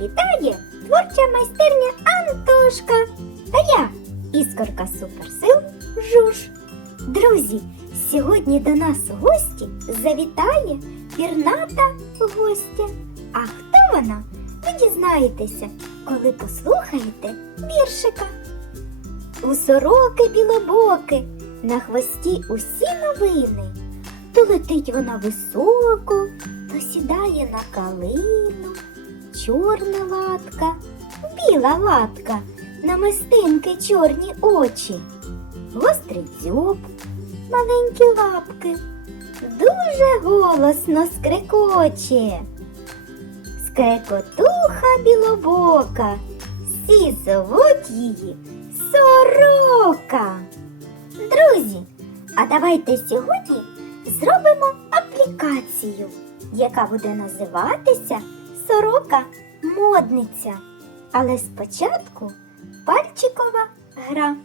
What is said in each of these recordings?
вітає творча майстерня Антошка та я, іскорка суперсил Жуж. Друзі, сьогодні до нас у гості завітає пірната гостя. А хто вона? Ви дізнаєтеся, коли послухаєте віршика. У сороки білобоки, на хвості усі новини. То летить вона високо, то сідає на калину. Чорна латка, біла латка, намистинки чорні очі, гострий дзьоб, маленькі лапки, дуже голосно скрикоче. Скрекотуха білобока, всі зовуть її сорока. Друзі, а давайте сьогодні зробимо аплікацію, яка буде називатися Сорока модниця. Але спочатку пальчикова гра.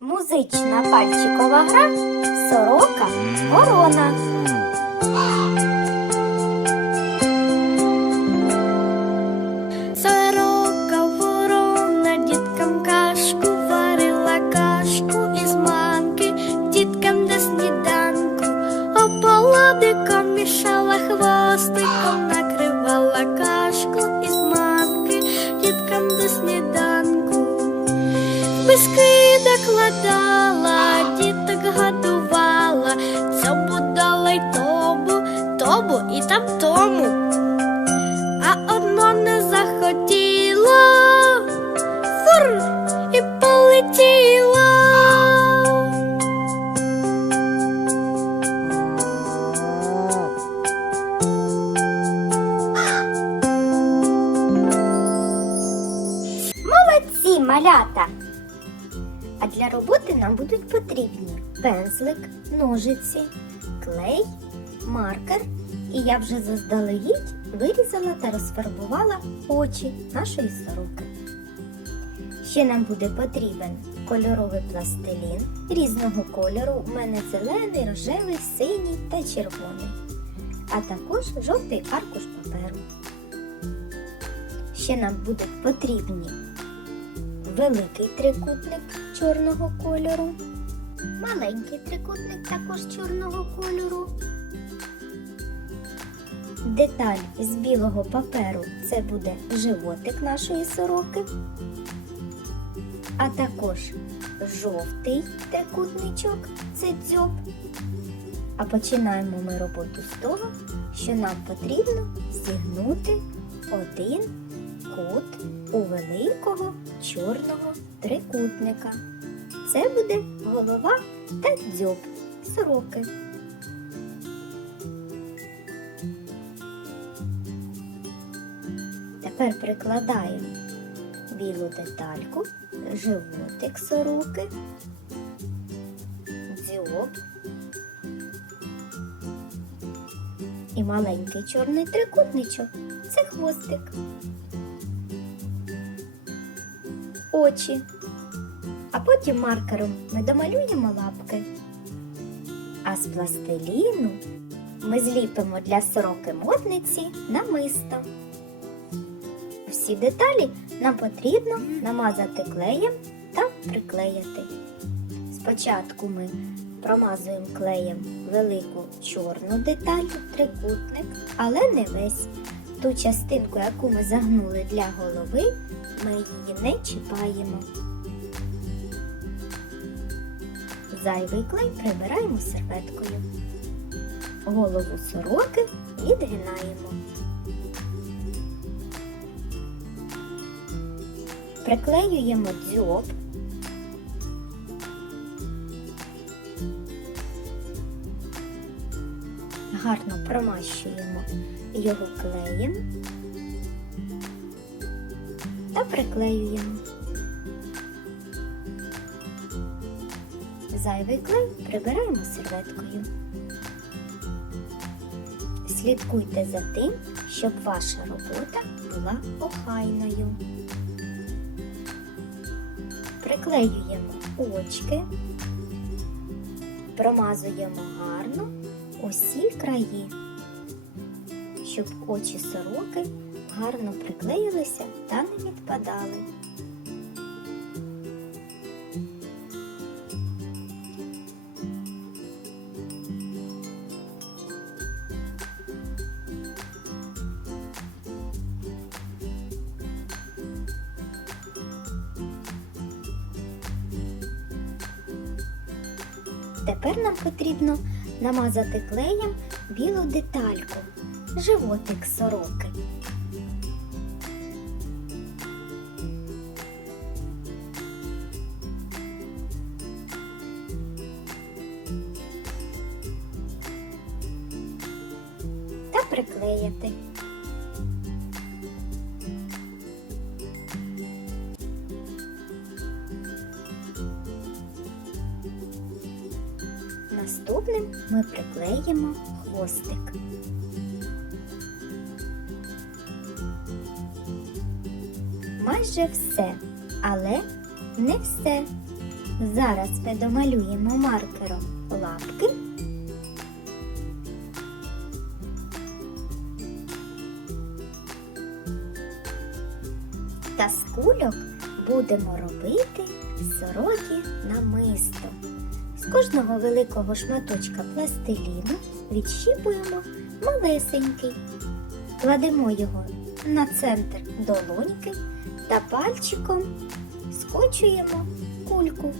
Музична пальчикова гра Сорока ворона. Тобу і там тому а одно не захотіло фур і полетіло. Молодці, малята! А для роботи нам будуть потрібні пензлик, ножиці, клей, маркер. І я вже заздалегідь вирізала та розфарбувала очі нашої сороки. Ще нам буде потрібен кольоровий пластилін різного кольору. У мене зелений, рожевий, синій та червоний, а також жовтий аркуш паперу. Ще нам будуть потрібні великий трикутник чорного кольору, маленький трикутник також чорного кольору. Деталь з білого паперу це буде животик нашої сороки, а також жовтий трикутничок це дзьоб. А починаємо ми роботу з того, що нам потрібно зігнути один кут у великого чорного трикутника. Це буде голова та дзьоб сороки. Тепер прикладаємо білу детальку, животик сороки, дзьоб і маленький чорний трикутничок це хвостик. Очі. А потім маркером ми домалюємо лапки. А з пластиліну ми зліпимо для сороки модниці намисто. Всі деталі нам потрібно намазати клеєм та приклеїти. Спочатку ми промазуємо клеєм велику чорну деталь, трикутник, але не весь. Ту частинку, яку ми загнули для голови, ми її не чіпаємо. Зайвий клей прибираємо серветкою. Голову сороки відгинаємо. Приклеюємо дзьоб. Гарно промащуємо його клеєм та приклеюємо. Зайвий клей прибираємо серветкою. Слідкуйте за тим, щоб ваша робота була охайною. Приклеюємо очки, промазуємо гарно усі краї, щоб очі сороки гарно приклеїлися та не відпадали. Тепер нам потрібно намазати клеєм білу детальку, животик сороки. Та приклеїти. Наступним ми приклеїмо хвостик. Майже все, але не все. Зараз ми домалюємо маркером лапки. Та з кульок будемо робити сорокі намисто. З кожного великого шматочка пластиліну відщіпуємо малесенький. Кладемо його на центр долоньки та пальчиком скочуємо кульку.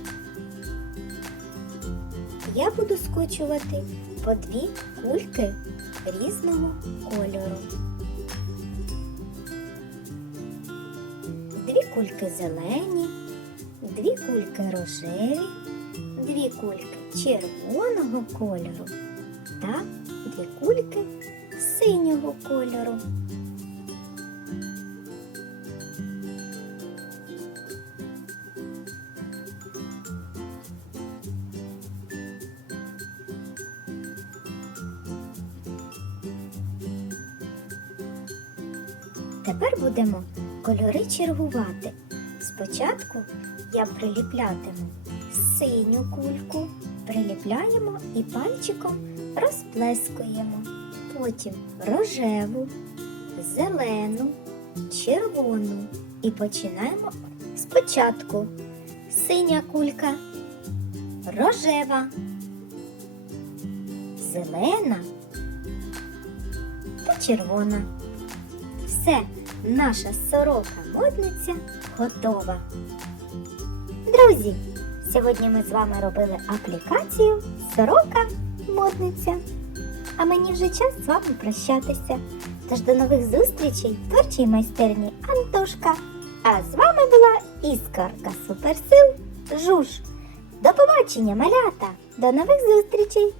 Я буду скочувати по дві кульки різного кольору. Дві кульки зелені, дві кульки рожеві, дві кульки червоного кольору та дві кульки синього кольору. Тепер будемо кольори чергувати. Спочатку я приліплятиму синю кульку, приліпляємо і пальчиком розплескуємо. Потім рожеву, зелену, червону. І починаємо спочатку. Синя кулька, рожева, зелена та червона. Все, наша сорока-модниця готова. Друзі, сьогодні ми з вами робили аплікацію Сорока-модниця. А мені вже час з вами прощатися. Тож до нових зустрічей в творчій майстерні Антошка. А з вами була іскарка суперсил Жуж. До побачення, малята! До нових зустрічей!